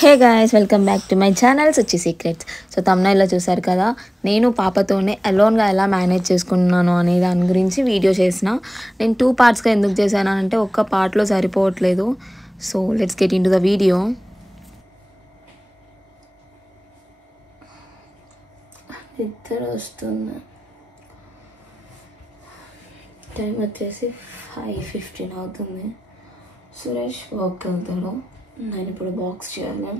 Hey guys, welcome back to my channel Suchi secrets. So తమ్నైల్లో చూసారు కదా, నేను పాపతోనే అలోన్గా ఎలా మేనేజ్ చేసుకున్నాను అనే దాని గురించి వీడియో చేసిన. నేను 2 పార్ట్స్గా ఎందుకు చేశాను అంటే ఒక్క పార్ట్లో సరిపోవట్లేదు. So let's get in to the video. నిద్ర వస్తుంది. టైం వచ్చేసి 5:15 అవుతుంది. సురేష్ వర్క్ వెళ్తాడు. నేను ఇప్పుడు బాక్స్ చేయాలి.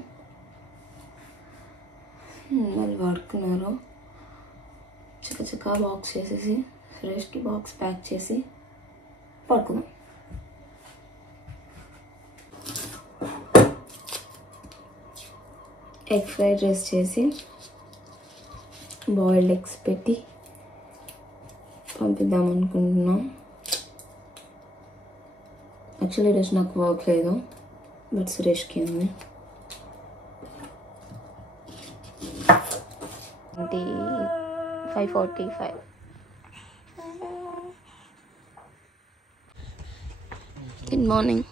వాళ్ళు పడుకున్నారు. చక్క బాక్స్ చేసేసి సురేష్కి బాక్స్ ప్యాక్ చేసి పడుకుందాం. ఎగ్ ఫ్రైడ్ రైస్ చేసి బాయిల్డ్ ఎగ్స్ పెట్టి పంపిద్దాం అనుకుంటున్నాం. యాక్చువల్లీ ఈరోజు నాకు వర్క్ లేదు, బట్ సురేష్కి ఉంది. 5:45. Good morning.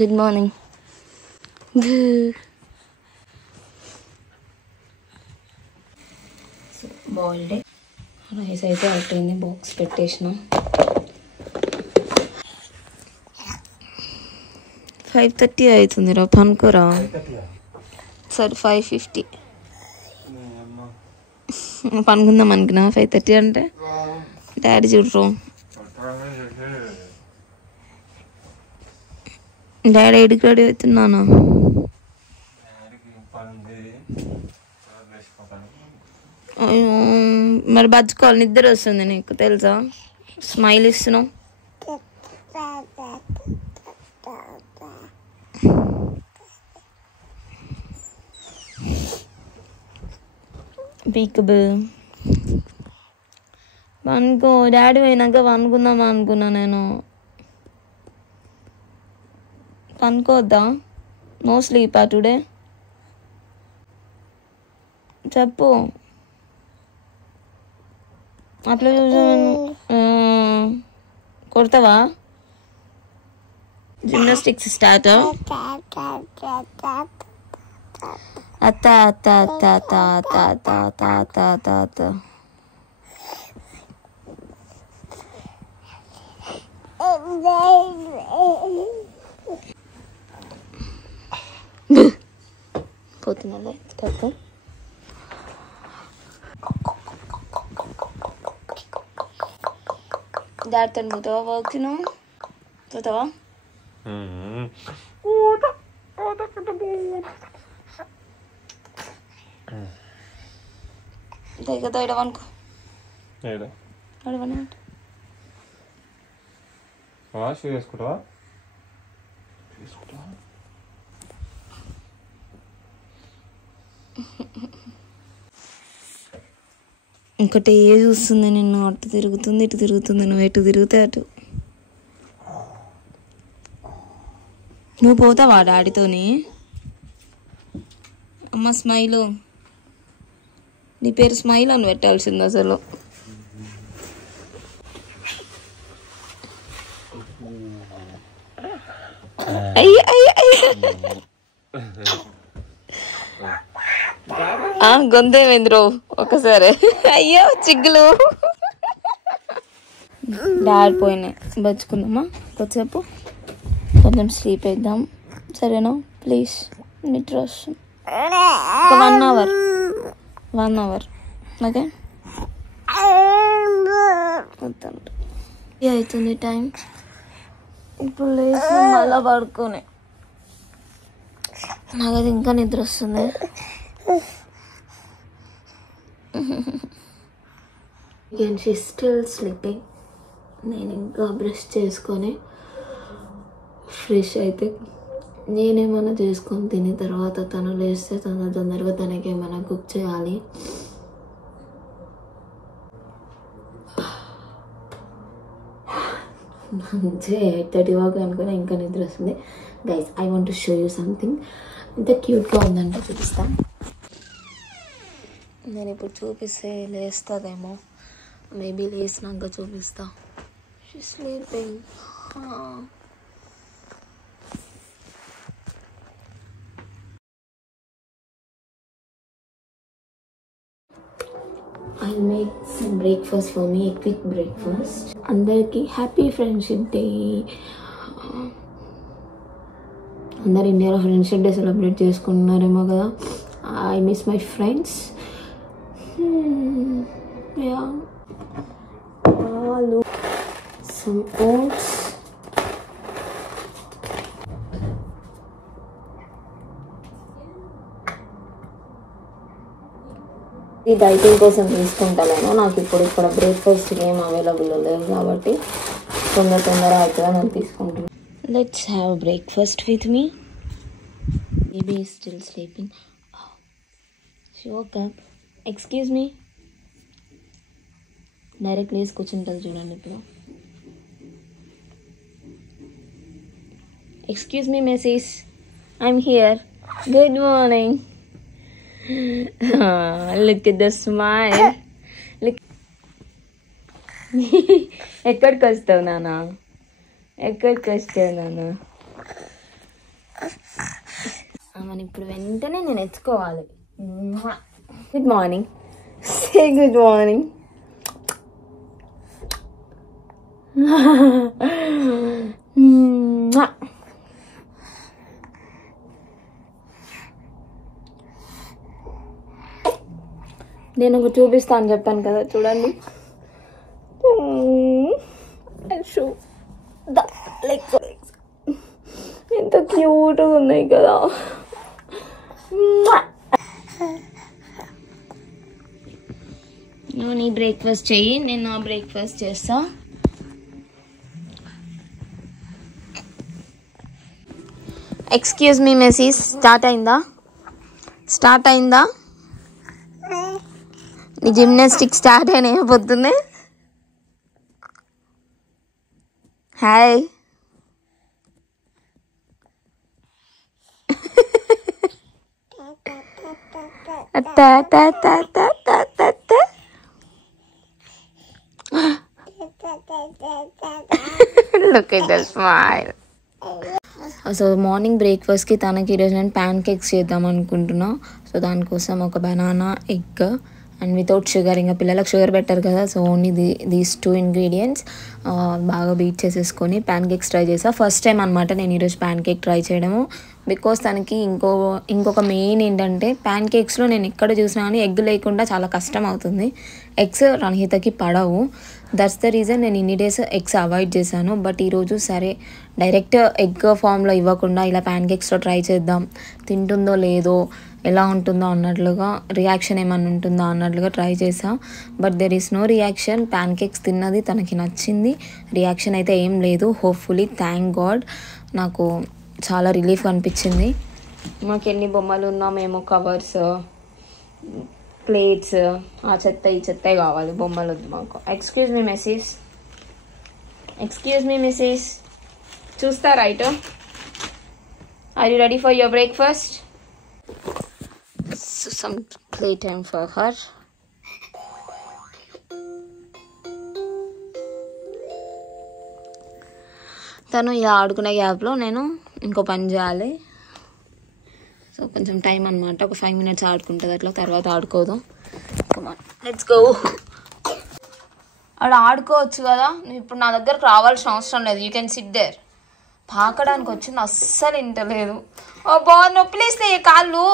Good morning. Boiled rice అయితే అయిపోయింది, బాక్స్ పెట్టేసిన. 5:30 అవుతుంది రా, పనుకోరా. సరే 5:50 పనుకుందాం అనుకున్నా. 5:30 అంటే డాడీ చూడరు. డాడీ ఎడికి రెడీ అవుతున్నాను. అయ్యో మరి బజ్జుకోవాలి, నిద్ర వస్తుంది నీకు తెలుసా. స్మైల్ ఇస్తున్నావు. పీకబుల్ పనుకో. డాడీ పోయినాక పనుకుందాం అనుకున్నా నేను. పనుకోవద్దా? నో స్లీపా టుడే? చెప్పు. అట్లా చూసా కొడతావా? Gymnastics start. అత్త అత్త అత్త అత్త అత్త అత్త అత్త అత్త అత్త అత్త. పోతున్నాలే తప్పు. డాడీతో పోతావా వర్క్? పోతావా? కదా ఎడవనుకో. చేసుకుంటావా? ఇంకోటి ఏ చూస్తుంది నిన్ను. అటు తిరుగుతుంది ఇటు తిరుగుతుంది. నువ్వు ఎటు తిరిగితే అటు. నువ్వు పోతావా డాడీతోని? అమ్మ స్మైల్. నీ పేరు స్మైల్ అని పెట్టాల్సింది అసలు. అయ్య అయ్య అయ్య గొంతేమేంద్రో ఒకసారి. అయ్యో చిగ్గులు. డాడీ పోయినాయి. బచ్చుకుందామా కొద్దిసేపు? కొంచెం స్లీప్ వేద్దాం, సరేనా? ప్లీజ్, నిద్ర వస్తుంది. ఒక 1 hour ఓకే. అవుతుంది టైం. ఇప్పుడు లేచి మళ్ళా పడుకొని నాకైతే ఇంకా నిద్ర వస్తుంది. She still sleeping. నేను ఇంకా బ్రష్ చేసుకొని ఫ్రెష్ అయితే నేనేమైనా చేసుకొని తిని తర్వాత తను లేస్తే తొందరగా తనకి ఏమైనా కుక్ చేయాలి. మంచి 8:30 వరకు అనుకుని ఇంకా నిద్ర వస్తుంది. Guys, I want to show you something. ఎంత క్యూట్గా ఉందంటే చూపిస్తా. నేను ఇప్పుడు చూపిస్తే లేస్తుందేమో, మేబీ లేసినాక చూపిస్తా. She sleeping. I'll make some breakfast for me, a quick breakfast. అందరికి హ్యాపీ ఫ్రెండ్షిప్ డే. అందరు ఇండియాలో ఫ్రెండ్షిప్ డే సెలబ్రేట్ చేసుకుంటున్నారేమో కదా. I miss my friends. పాలు, some oats. ఈ డైటింగ్ కోసం తీసుకుంటాను. నాకు ఇప్పుడు ఇక్కడ బ్రేక్ఫాస్ట్ ఏం అవైలబుల్ లేదు కాబట్టి తొందర అవుతుందా నేను తీసుకుంటాను. Let's have breakfast with me. Baby is still sleeping. She woke up. Excuse me. Direct లేసి కూర్చుంటుంది చూడండి ఇప్పుడు. Excuse me missus, I'm here. Good morning. Look at the smile. Look. ఎక్కడికి వస్తావు నాన్న? ఎక్కడికి వస్తావు నాన్న? ఆమెను ఇప్పుడు వెంటనే నేను ఎత్తుకోవాలి. Good morning. Say good morning. నేను ఒక చూపిస్తాను చెప్పాను కదా, చూడండి. ఎంత క్యూట్గా ఉన్నాయి కదా. నువ్వు నీ బ్రేక్ఫాస్ట్ చెయ్యి, నేను నా బ్రేక్ఫాస్ట్ చేస్తా. ఎక్స్క్యూజ్ మీ మిస్సెస్, స్టార్ట్ అయిందా? నీ జిమ్నాస్టిక్ స్టార్ట్ అయినాయి పొద్దున్నే. Hi. Look at the smile. So morning బ్రేక్ఫాస్ట్కి తనకి ఈరోజు నేను ప్యాన్ కేక్స్ చేద్దాం అనుకుంటున్నా. సో దానికోసం ఒక banana, egg and without sugar. ఇంకా పిల్లలకు షుగర్ పెట్టారు కదా, సో ఓన్లీ దీస్ 2 ఇంగ్రీడియంట్స్ బాగా బీట్ చేసేసుకొని ప్యాన్ కేక్స్ ట్రై చేసా. ఫస్ట్ టైం అనమాట నేను ఈరోజు ప్యాన్ కేక్ ట్రై చేయడము. బికాస్ తనకి ఇంకొక మెయిన్ ఏంటంటే ప్యాన్ కేక్స్లో నేను ఎక్కడ చూసినా కానీ ఎగ్ లేకుండా చాలా కష్టం అవుతుంది. ఎగ్స్ రణహితకి పడవు. దట్స్ ద రీజన్ నేను ఇన్ని డేస్ ఎగ్స్ అవాయిడ్ చేశాను. బట్ ఈరోజు సరే డైరెక్ట్ ఎగ్ ఫామ్లో ఇవ్వకుండా ఇలా ప్యాన్ కేక్స్లో ట్రై చేద్దాం, తింటుందో లేదో, ఎలా ఉంటుందో అన్నట్లుగా, రియాక్షన్ ఏమన్నా ఉంటుందో అన్నట్లుగా ట్రై చేసా. But there is no reaction. Pancakes తిన్నది తనకి నచ్చింది, రియాక్షన్ అయితే ఏం లేదు. Hopefully, thank God. నాకు చాలా రిలీఫ్ అనిపించింది. మాకు ఎన్ని బొమ్మలు ఉన్నా మేము కవర్స్, ప్లేట్స్, ఆ చెత్త ఈ చెత్త కావాలి, బొమ్మలు వద్దు మాకు. ఎక్స్క్యూజ్ మీ మిస్సెస్, చూస్తా right? Are you ready for your breakfast? So some playtime for her. తను ఇలా ఆడుకునే గ్యాప్లో నేను ఇంకో పని చేయాలి. సో కొంచెం టైం అనమాట, ఒక 5 minutes ఆడుకుంటుంది అట్లా, తర్వాత ఆడుకోదు. Let's go. అక్కడ ఆడుకోవచ్చు కదా, నువ్వు ఇప్పుడు నా దగ్గరకు రావాల్సిన అవసరం లేదు. You can sit there. పాకడానికి వచ్చింది, అస్సలు వింటలేదు. ఓ బా నొప్పిలేస్తే కాళ్ళు.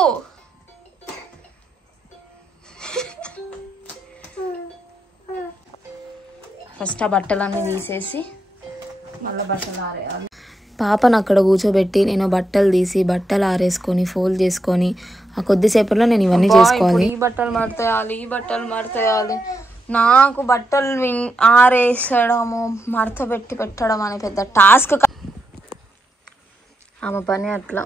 ఫస్ట్ ఆ బట్టలన్నీ తీసేసి మళ్ళీ బట్టలు ఆరేయాలి. పాపను అక్కడ కూర్చోబెట్టి నేను బట్టలు తీసి బట్టలు ఆరేసుకొని ఫోల్డ్ చేసుకొని ఆ కొద్దిసేపట్లో నేను ఇవన్నీ చేసుకోవాలి. ఈ బట్టలు మడతేయాలి. నాకు బట్టలు ఆరేసడము, మడత పెట్టి పెట్టడం అనే పెద్ద టాస్క్. ఆమె పని అట్లా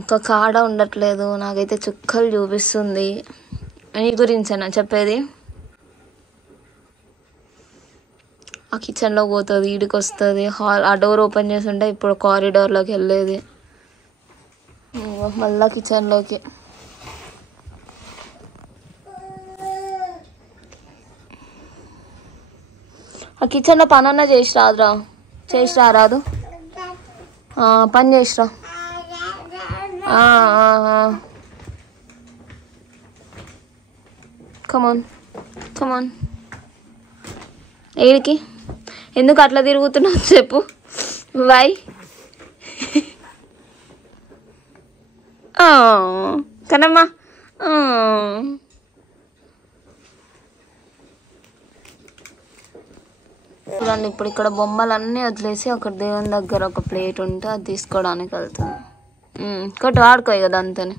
ఒక్క కాడ ఉండట్లేదు. నాకైతే చుక్కలు చూపిస్తుంది. నీ గురించేనా చెప్పేది? ఆ కిచెన్లో పోతుంది, ఈడికి వస్తుంది, హాల్ ఆ డోర్ ఓపెన్ చేసి ఉంటే ఇప్పుడు కారిడార్లోకి వెళ్ళేది, మళ్ళా కిచెన్లోకి. ఆ కిచెన్లో పని అన్నా చేసి రాదు. పని చేసిరా. కమాన్ కమాన్. ఏడికి ఎందుకు అట్లా తిరుగుతున్నావు చెప్పు. వై కనమ్మా. చూడండి ఇప్పుడు ఇక్కడ బొమ్మలన్నీ వదిలేసి అక్కడ దేవుని దగ్గర ఒక ప్లేట్ ఉంటే అది తీసుకోవడానికి వెళ్తుంది. కొట్టు ఆడుకోయి కదా అంతని.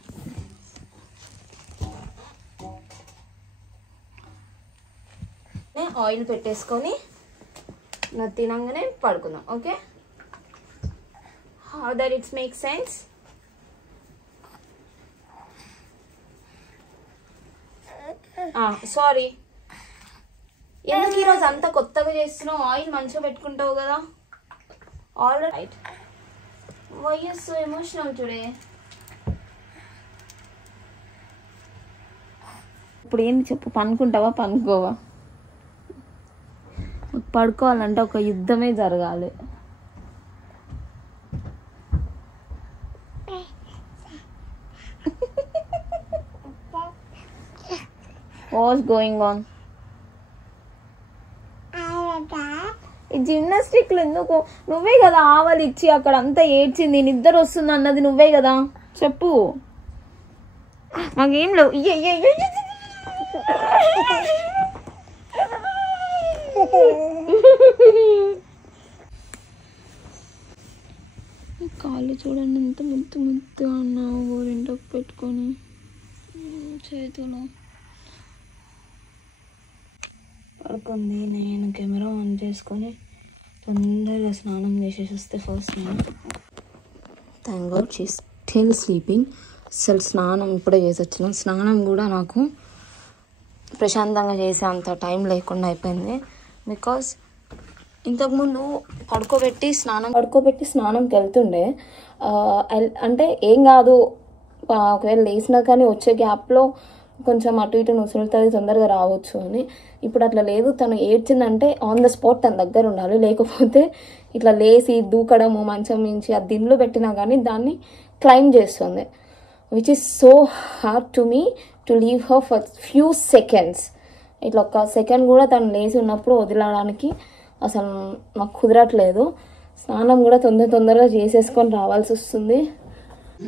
ఆయిల్ పెట్టేసుకొని తినంగానే పడుకుందాం. Okay, how that it's make sense. Sorry, ఎందుకు ఈరోజు అంతా కొత్తగా చేస్తున్నావు? ఆయిల్ మంచిగా పెట్టుకుంటావు కదా. All right. Why you so emotional today? ఇప్పుడు ఏంది చెప్పు, పనుకుంటావా పనుకోవా? పడుకోవాలంటే ఒక యుద్ధమే జరగాలి. What's going on? ఈ జిమ్నాస్టిక్లు ఎందుకు? నువ్వే కదా ఆవలి ఇచ్చి అక్కడ అంతా ఏడ్చింది, నిద్ర వస్తుంది అన్నది నువ్వే కదా. చెప్పు. మాకేం లేవు. కాళ్ళు చూడండి ఎంత ముద్దు ముద్దు అన్నావు, గోరింటకు పెట్టుకొని చేతులు. పడుకుంది. నేను కెమెరా ఆన్ చేసుకొని తొందరగా స్నానం చేసేసి వస్తే ఫస్ట్ నేను. Thank God she still sleeping. అసలు స్నానం ఇప్పుడే చేసి వచ్చిన. స్నానం కూడా నాకు ప్రశాంతంగా చేసే అంత టైం లేకుండా అయిపోయింది. బికాస్ ఇంతకుముందు పడుకోబెట్టి స్నానంకి వెళ్తుండే. అంటే ఏం కాదు, ఒకవేళ లేచినా కానీ వచ్చే గ్యాప్లో కొంచెం అటు ఇటు నుసులుతుంది, తొందరగా రావచ్చు అని. ఇప్పుడు అట్లా లేదు. తను ఏడ్చిందంటే ఆన్ ద స్పాట్ తన దగ్గర ఉండాలి. లేకపోతే ఇట్లా లేచి దూకడము, మంచం మించి అది దిండ్లో పెట్టినా కానీ దాన్ని క్లైమ్ చేస్తుంది. Which is so hard to me to leave her for few seconds. ఇట్లా ఒక్క సెకండ్ కూడా తను లేచి ఉన్నప్పుడు వదిలడానికి అసలు నాకు కుదరట్లేదు. స్నానం కూడా తొందరగా చేసేసుకొని రావాల్సి వస్తుంది.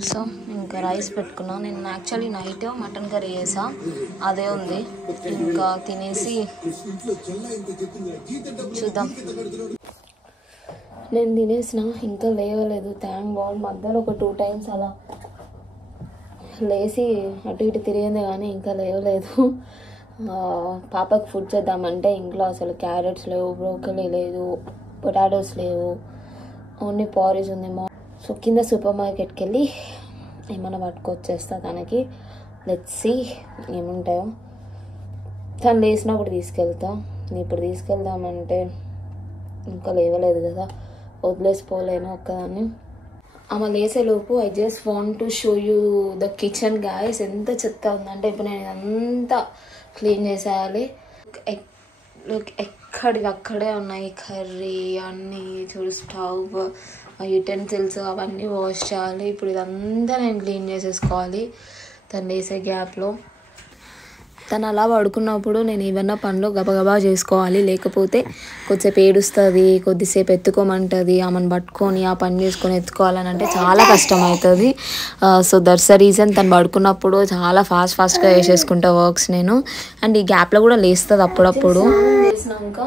సో ఇంకా రైస్ పెట్టుకున్నా. నేను యాక్చువల్లీ నైట్ మటన్ కర్రీ చేసా, అదే ఉంది. ఇంకా తినేసి చూద్దాం. నేను తినేసిన, ఇంకా లేవలేదు. Thank God. మధ్యలో ఒక 2 times అలా లేచి అటు ఇటు తిరిగింది కానీ ఇంకా లేవలేదు. పాపకు ఫుడ్ చేద్దామంటే ఇంట్లో అసలు క్యారెట్స్ లేవు, బ్రోకలీ లేదు, పొటాటోస్ లేవు, ఓన్లీ పారేజ్ ఉంది. సో కింద సూపర్ మార్కెట్కి వెళ్ళి ఏమైనా పట్టుకొచ్చేస్తా తనకి. లెట్స్ సీ ఏముంటాయో. తను లేచినప్పుడు తీసుకెళ్తా. ఇప్పుడు తీసుకెళ్దామంటే ఇంకా లేవలేదు కదా, వదిలేసిపోలేను ఒక్కదాన్ని. ఆమె లేసేలోపు I just want to show you the kitchen guys. ఎంత చెత్త ఉందంటే ఇప్పుడు నేను ఇదంతా క్లీన్ చేసేయాలి. ఎక్కడికి అక్కడే ఉన్నాయి కర్రీ అన్నీ. చూడు స్టవ్, యుటెన్సిల్స్ అవన్నీ వాష్ చేయాలి. ఇప్పుడు ఇదంతా నేను క్లీన్ చేసేసుకోవాలి తను లేసే గ్యాప్లో. తను అలా పడుకున్నప్పుడు నేను ఏమన్నా పనులు గబగబా చేసుకోవాలి. లేకపోతే కొద్దిసేపు ఏడుస్తుంది, కొద్దిసేపు ఎత్తుకోమంటుంది. ఆమెను పట్టుకొని ఆ పని చేసుకొని ఎత్తుకోవాలని అంటే చాలా కష్టం అవుతుంది. సో దట్స్ ద రీజన్ తను పడుకున్నప్పుడు చాలా ఫాస్ట్గా చేసేసుకుంటా వర్క్స్ నేను. అండ్ ఈ గ్యాప్లో కూడా లేస్తుంది అప్పుడప్పుడు. చేసినాక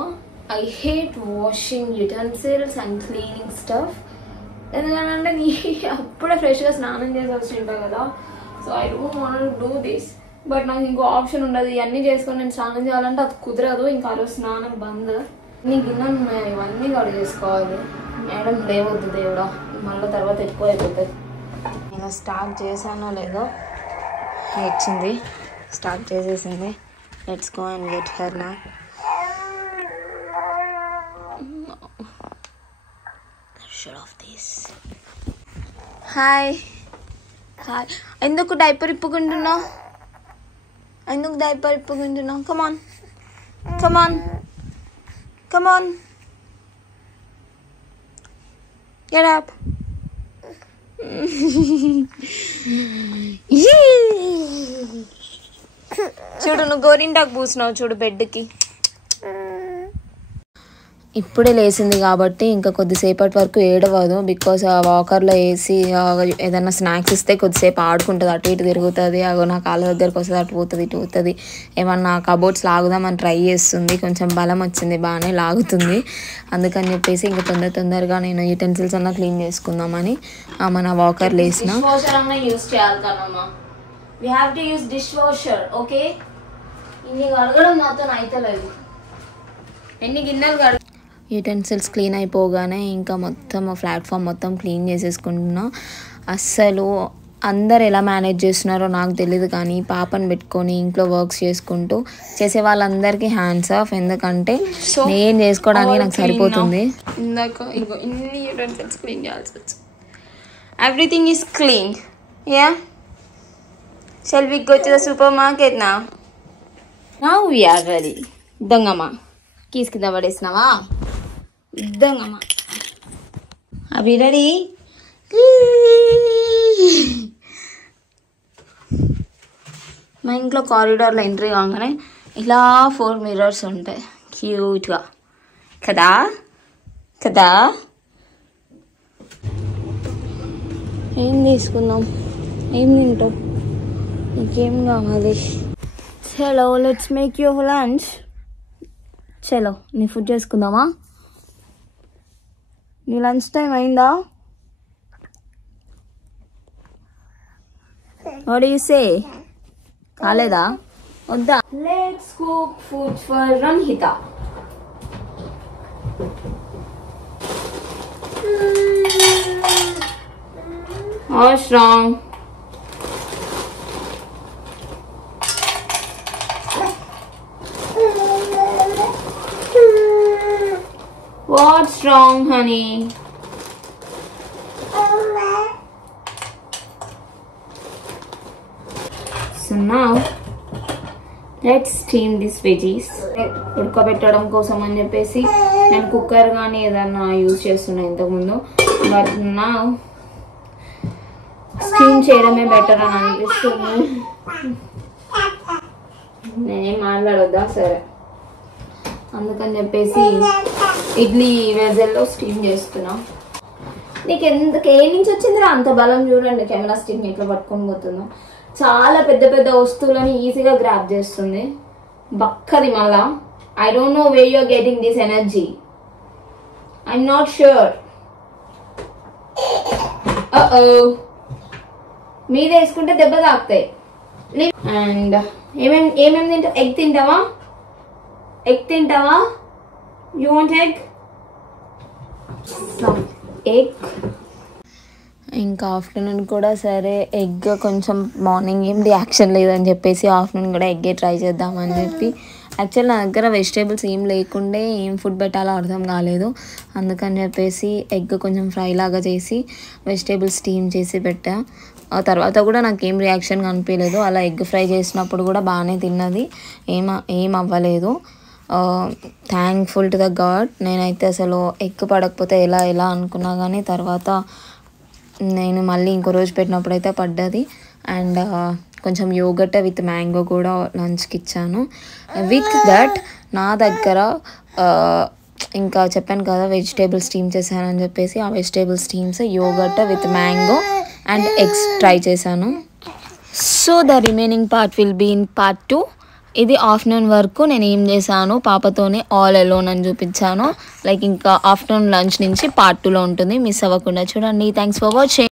I hate washing utensils and cleaning stuff. ఎందుకంటే నీ అప్పుడే ఫ్రెష్గా స్నానం చేసి వచ్చింటావు కదా. So I don't want to do this. But నాకు ఇంకో ఆప్షన్ ఉండదు. ఇవన్నీ చేసుకొని నేను స్నానం చేయాలంటే అది కుదరదు. ఇంకా ఆ రోజు స్నానం బంద్. నీ గిన్నెలు ఉన్నాయి, ఇవన్నీ కడిగేసుకోవాలి. మేడం లేవద్దు దేవుడా, మళ్ళీ తర్వాత ఎక్కువ అయిపోతుంది. ఇంకా స్టార్ట్ చేశానో లేదో వచ్చింది, స్టార్ట్ చేసేసింది. Let's go and get her నా. Hi hi. ఎందుకు డైపర్ ఇప్పుకుంటున్నావు? ఎందుకు డైపర్ ఇప్పుకుంటున్నావు? Come on come on come on, get up. చూడు నువ్వు గోరింటాకు పూసినావు చూడు బెడ్కి. ఇప్పుడే లేచింది కాబట్టి ఇంకా కొద్దిసేపటి వరకు ఏడవదు. బికాస్ ఆ వాకర్లో వేసి ఏదైనా స్నాక్స్ ఇస్తే కొద్దిసేపు ఆడుకుంటుంది, అటు ఇటు తిరుగుతుంది. అగో నా కాళ్ళ దగ్గరకు వస్తుంది, అటు పోతుంది ఇటు పోతుంది. ఏమన్నా కబోర్డ్స్ లాగుదామని ట్రై చేస్తుంది, కొంచెం బలం వచ్చింది, బాగానే లాగుతుంది. అందుకని చెప్పేసి ఇంకా తొందరగా నేను యూటెన్సిల్స్ అన్నా క్లీన్ చేసుకుందామని మన వాకర్ లేసిన. యూస్ చేయాలి కదమ్మా, we have to use dish washer. Okay, ఇన్ని కడగడం నాతో అయితలేదు. ఎన్ని గిన్నెలు కడగ యూటెన్సిల్స్ క్లీన్ అయిపోగానే ఇంకా మొత్తం ప్లాట్ఫామ్ మొత్తం క్లీన్ చేసేసుకుంటున్నా. అస్సలు అందరు ఎలా మేనేజ్ చేస్తున్నారో నాకు తెలియదు, కానీ పాపను పెట్టుకొని ఇంట్లో వర్క్స్ చేసుకుంటూ చేసే వాళ్ళందరికీ హ్యాండ్స్ ఆఫ్. ఎందుకంటే నేను చేసుకోవడానికి నాకు సరిపోతుంది. ఇందాక ఇంకో ఇన్ని యూటెన్సిల్స్ క్లీన్ చేయాల్సి వచ్చింది. Everything is clean. Yeah, shall we go to the super market now? Now we are ready. దొంగమ్మ కీస్ కింద పడేసినావా? ఇద్దామమ్మా, అవి రెడీ. మా ఇంట్లో కారిడార్లో ఎంట్రీ కాగానే ఇలా 4 మిర్రర్స్ ఉంటాయి క్యూట్గా కదా కదా. ఏం తీసుకుందాం, ఏం తింటావు, నీకేం కావాలి? చలో లెట్స్ మేక్ యువర్ లంచ్. చలో నీ ఫుడ్ చేసుకుందామా? నీ లంచ్ టైం అయిందా? What do you say? కాలేదా? వద్దా? Let's cook food for Ranahita. What's wrong? What's wrong, honey? So now let's steam these veggies. ఉడకబెట్టడం కోసం అని చెప్పేసి నేను కుక్కర్ కానీ ఏదన్నా యూజ్ చేస్తున్నా ఇంతకుముందు. బట్ నా స్టీమ్ చేయడమే బెటర్ అని అనిపిస్తుంది. నేనేం మాట్లాడొద్దా? సరే, అందుకని చెప్పేసి ఇడ్లీ వెజల్లో స్టీమ్ చేస్తున్నా. నీకు ఎందుకు ఏ నుంచి వచ్చిందిరా అంత బలం? చూడండి కెమెరా స్టిక్ ఇట్లా పట్టుకొని పోతుందా. చాలా పెద్ద పెద్ద వస్తువులని ఈజీగా గ్రాప్ చేస్తుంది. బక్కది మళ్ళా. I don't know way you're getting this energy. I'm not sure. మీద వేసుకుంటే దెబ్బ తాకుతాయి. అండ్ ఏమేమి తింటావు? ఎగ్ తింటావా? ఎగ్ తింటావా? You want egg? Some egg. ఇంకా ఆఫ్టర్నూన్ కూడా సరే ఎగ్ కొంచెం మార్నింగ్ ఏం రియాక్షన్ లేదని చెప్పేసి ఆఫ్టర్నూన్ కూడా ఎగ్గే ట్రై చేద్దామని చెప్పి. యాక్చువల్ నా దగ్గర వెజిటేబుల్స్ ఏం లేకుండే ఏం ఫుడ్ పెట్టాలో అర్థం కాలేదు. అందుకని చెప్పేసి ఎగ్ కొంచెం ఫ్రై లాగా చేసి వెజిటేబుల్స్ స్టీమ్ చేసి పెట్టా. ఆ తర్వాత కూడా నాకేం రియాక్షన్ కనిపించలేదు. అలా ఎగ్ ఫ్రై చేసినప్పుడు కూడా బాగానే తిన్నది, ఏం అవ్వలేదు. Thankful to the God. నేనైతే అసలు ఎగ్ పడకపోతే ఎలా అనుకున్నా, కానీ తర్వాత నేను మళ్ళీ ఇంకో రోజు పెట్టినప్పుడు అయితే పడ్డది. అండ్ కొంచెం యోగర్ట్ విత్ మ్యాంగో కూడా లంచ్కి ఇచ్చాను. విత్ దట్ నా దగ్గర ఇంకా చెప్పాను కదా వెజిటేబుల్ స్టీమ్ చేశానని చెప్పేసి, ఆ vegetable steams yogurt with mango and eggs try చేశాను. So the remaining part will be in part 2. ఇది ఆఫ్టర్నూన్ వరకు నేను ఏం చేశాను, పాపతోనే ఆల్ అలోన్ అని చూపించాను. లైక్ ఇంకా ఆఫ్టర్నూన్ లంచ్ నుంచి పార్ట్ 2లో ఉంటుంది, మిస్ అవ్వకుండా చూడండి. Thanks for watching.